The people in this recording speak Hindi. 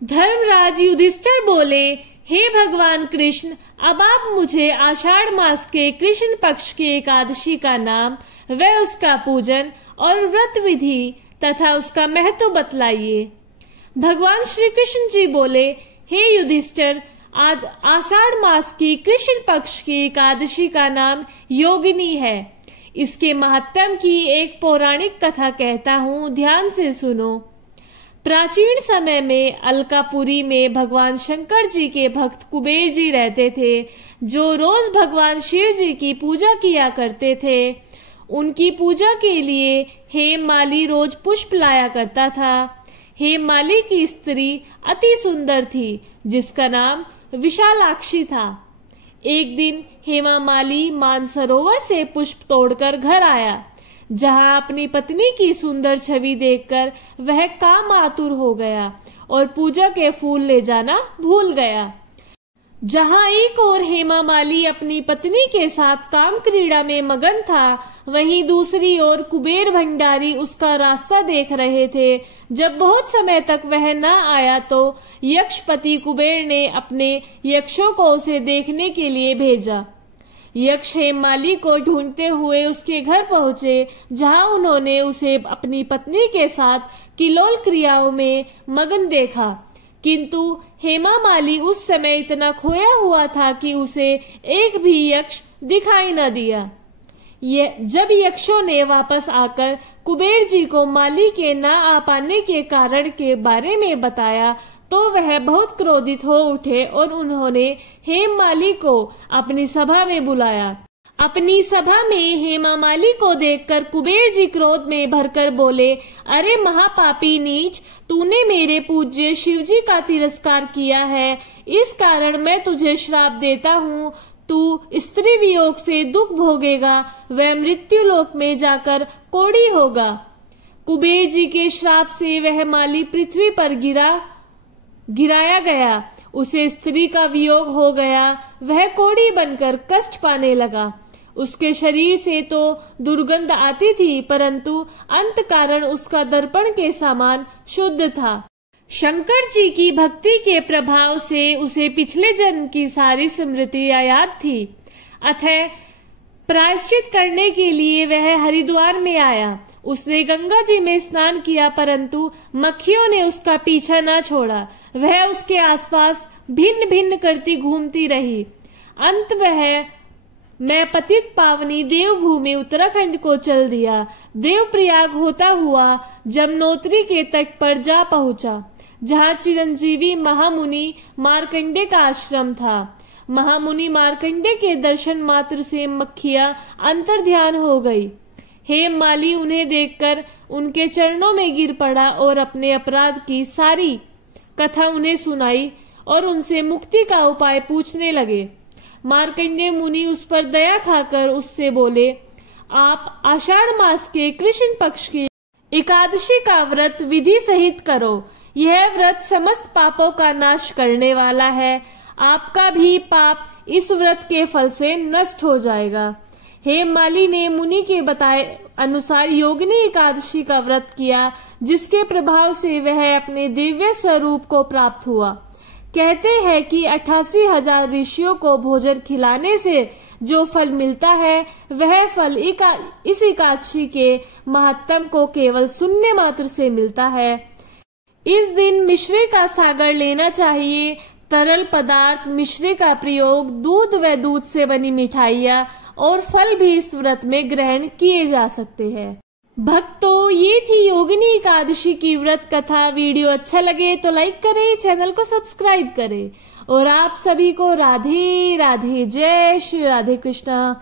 धर्मराज युधिष्ठिर बोले, हे भगवान कृष्ण, अब आप मुझे आषाढ़ मास के कृष्ण पक्ष की एकादशी का नाम, व उसका पूजन और व्रत विधि तथा उसका महत्व बतलाइए। भगवान श्री कृष्ण जी बोले, हे युधिष्ठिर, आषाढ़ मास की कृष्ण पक्ष की एकादशी का नाम योगिनी है। इसके महात्म्य की एक पौराणिक कथा कहता हूँ, ध्यान से सुनो। प्राचीन समय में अलकापुरी में भगवान शंकर जी के भक्त कुबेर जी रहते थे, जो रोज भगवान शिव जी की पूजा किया करते थे। उनकी पूजा के लिए हेममाली रोज पुष्प लाया करता था। हेममाली की स्त्री अति सुंदर थी, जिसका नाम विशालाक्षी था। एक दिन हेममाली मानसरोवर से पुष्प तोड़कर घर आया, जहां अपनी पत्नी की सुंदर छवि देखकर वह काम आतुर हो गया और पूजा के फूल ले जाना भूल गया। जहां एक ओर हेममाली अपनी पत्नी के साथ काम क्रीड़ा में मगन था, वहीं दूसरी ओर कुबेर भंडारी उसका रास्ता देख रहे थे। जब बहुत समय तक वह न आया तो यक्षपति कुबेर ने अपने यक्षों को उसे देखने के लिए भेजा। यक्ष हेममाली को ढूंढते हुए उसके घर पहुंचे, जहां उन्होंने उसे अपनी पत्नी के साथ किलोल क्रियाओं में मगन देखा। किंतु हेममाली उस समय इतना खोया हुआ था कि उसे एक भी यक्ष दिखाई न दिया। जब यक्षों ने वापस आकर कुबेर जी को माली के न आ पाने के कारण के बारे में बताया, तो वह बहुत क्रोधित हो उठे और उन्होंने हेममाली को अपनी सभा में बुलाया। अपनी सभा में हेममाली को देखकर कुबेर जी क्रोध में भरकर बोले, अरे महापापी नीच, तूने मेरे पूज्य शिव जी का तिरस्कार किया है। इस कारण मैं तुझे श्राप देता हूँ। तू स्त्री वियोग से दुख भोगेगा व मृत्यु लोक में जाकर कोढ़ी होगा। कुबेर जी के श्राप से वह माली पृथ्वी पर गिराया गया। उसे स्त्री का वियोग हो गया। वह कोढ़ी बनकर कष्ट पाने लगा। उसके शरीर से तो दुर्गंध आती थी, परंतु अंत कारण उसका दर्पण के समान शुद्ध था। शंकर जी की भक्ति के प्रभाव से उसे पिछले जन्म की सारी स्मृतियां याद थी। अतः प्रायश्चित करने के लिए वह हरिद्वार में आया। उसने गंगा जी में स्नान किया, परंतु मक्खियों ने उसका पीछा न छोड़ा। वह उसके आसपास भिन्न भिन्न करती घूमती रही। अंत मैं पतित पावनी देवभूमि उत्तराखंड को चल दिया। देवप्रयाग होता हुआ जमनोत्री के तट पर जा पहुंचा, जहां चिरंजीवी महामुनि मार्कंडे का आश्रम था। महामुनि मार्कंडे के दर्शन मात्र से मक्खियां अंतर्ध्यान हो गई। हेममाली उन्हें देखकर उनके चरणों में गिर पड़ा और अपने अपराध की सारी कथा उन्हें सुनाई और उनसे मुक्ति का उपाय पूछने लगे। मार्कंडे मुनि उस पर दया खाकर उससे बोले, आप आषाढ़ मास के कृष्ण पक्ष की एकादशी का व्रत विधि सहित करो। यह व्रत समस्त पापों का नाश करने वाला है। आपका भी पाप इस व्रत के फल से नष्ट हो जाएगा। हेममाली ने मुनि के बताए अनुसार योगिनी एकादशी का व्रत किया, जिसके प्रभाव से वह अपने दिव्य स्वरूप को प्राप्त हुआ। कहते हैं कि 88,000 ऋषियों को भोजन खिलाने से जो फल मिलता है, वह फल इस एकादशी के महात्म्य को केवल सुनने मात्र से मिलता है। इस दिन मिश्री का सागर लेना चाहिए। तरल पदार्थ मिश्री का प्रयोग दूध व दूध से बनी मिठाइयाँ और फल भी इस व्रत में ग्रहण किए जा सकते हैं। भक्तों, ये थी योगिनी एकादशी की व्रत कथा। वीडियो अच्छा लगे तो लाइक करें, चैनल को सब्सक्राइब करें और आप सभी को राधे राधे। जय श्री राधे कृष्णा।